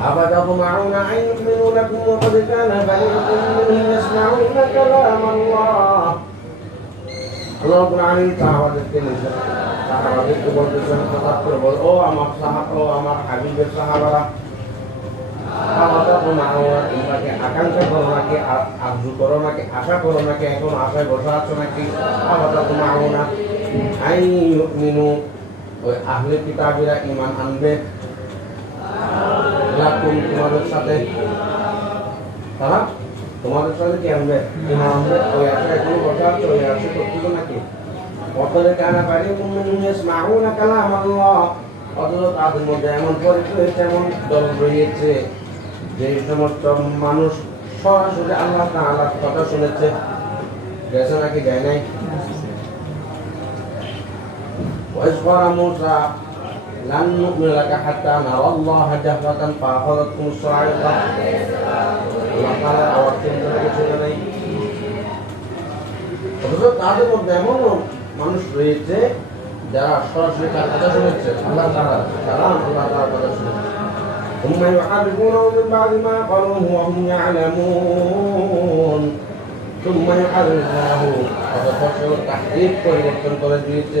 أفتطمعون أن يؤمنوا لكم وقد كان فريق منهم يسمعون كلام الله আল্লাহ রাব্বুল আলামিন সাহাবাদেরকে নির্দেশ সাহাবাদেরকে বলতেছেন হঠাৎ করে বল ও আমার সাহাব ও আমার হাবিবের সাহাবারা আলাদা কোনো আওয়াজ তোমরাকে আকাঙ্ক্ষা করো নাকি আ- আরজু করো নাকি আশা করো নাকি এখন আশায় বসে আছো নাকি আলাদা কোনো আওনা আই মিনু ওই আহলে কিতাবিরা ইমান আনবে লাকুম তোমাদের সাথে তারা তোমাদের সাথে কি আনবে ইমান আনবে ওই আশা এখন বসে আছো ওই আশা করতেছো নাকি وقد كان فريق منهم يسمعون كلام الله অথচ তাদের মধ্যে এমন পরিচয় হয়েছে এমন দল রয়েছে যে সমস্ত মানুষ সরাসরি আল্লাহ তাআলার কথা শুনেছে গেছে নাকি যায় নাই وإذ قال موسى لن نؤمن لك حتى نرى الله جهرة فأخذتكم الصاعقة আল্লাহ তাআলার আওয়াজ শুনতে পেয়েছে না নাই অথচ তাদের মধ্যে এমন মানুষ রয়েছে যারা সরাসরি তার কথা শুনেছে আল্লাহ তারা তারা আল্লাহ তার কথা শুনেছে ثم يحرفونه من بعد ما قالوه وهم يعلمون ثم يحرفونه অতঃপর তাহরিফ পরিবর্তন করে দিয়েছে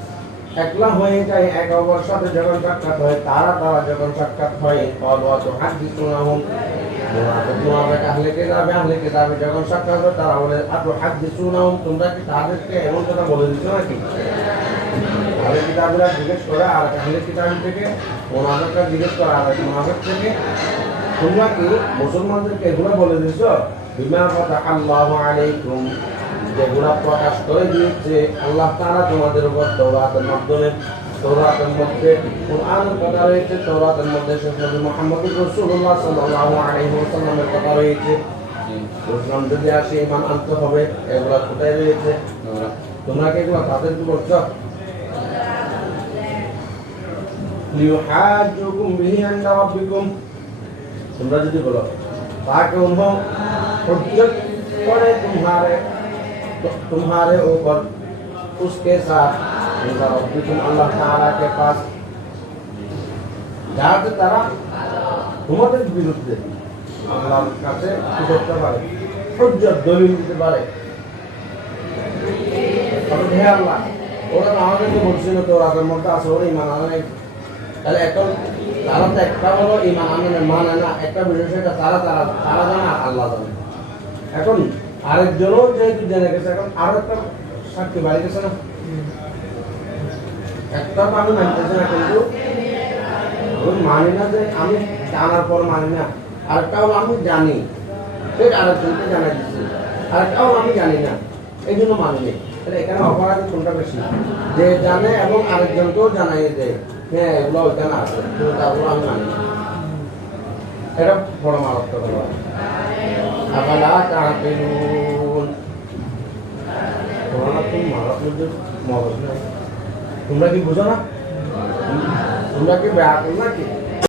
একলা হয়ে যায়, এক অপর সাথে যখন সাক্ষাৎ হয়, তারা তারা যখন সাক্ষাৎ হয় বলে আতুহাদ্দিসুনাহুম তোমরা কি তাদেরকে এমন বলে দিচ্ছ নাকি? জিজ্ঞেস আর থেকে? জিজ্ঞেস করে থেকে? তোমরা কি মুসলমানদেরকে এগুলো বলে দিছো? বিমা কথা আল্লাহ আলাইকুম। প্রকাশ করে দিয়েছে আল্লাহ তারা তোমাদের উপর তৌরাতের মাধ্যমে তৌরাতের মধ্যে কোরআন কথা রয়েছে তৌরাতের মধ্যে শেষে মোহাম্মদ রসুল্লাহ সাল্লাহ কথা রয়েছে। যদি আসে ইমান আনতে হবে, এগুলা কোথায় রয়েছে? তোমরা কি এগুলা তাদের কি করছ? লিউহাজুকুম বিহি আন্না রাব্বিকুম। তোমরা যদি বলো, তাকে অনুভব করে তোমারে तुम्हारे ऊपर उसके साथ इनका रब्बिकुम अल्लाह ताला के पास যাতে তারা তোমাদের বিরুদ্ধে আল্লাহর কাছে কি করতে পারে হুজ্জত দলিল দিতে পারে তবে হে আল্লাহ ওরা তো আমাদেরকে বলছিল তো রাতের মধ্যে আছে ওরা ইমান আনে নাই। তাহলে এখন তারা তো একটা বলো ইমান আনে না, মানে না একটা বিষয় সেটা তারা তারা তারা জানে আর আল্লাহ জানে এখন আরেকজনও যেহেতু জেনে গেছে, এখন আরও একটা সাক্ষী বাড়ি গেছে না? একটা আমি মানতেছি না, কিন্তু মানি না যে, আমি জানার পর মানি না। আরেকটা হলো আমি জানি। সেটা আরেকজনকে জানাই দিচ্ছি আরেকটা হলো আমি জানি না। এই জন্য মানি নেই। তাহলে এখানে অপরাধী কোনটা বেশি? যে জানে এবং আরেকজনকেও জানাই দেয় হ্যাঁ এগুলো ওইখানে আছে। কিন্তু তারপর আমি মানি না। এটা বড় মারাত্মক হলো আপালা তাআকিলুন তোমরা তুমি মারাত্মক যে মগজ নাই তোমরা কি বুঝো না তোমরা কি ব্যাকুল নাকি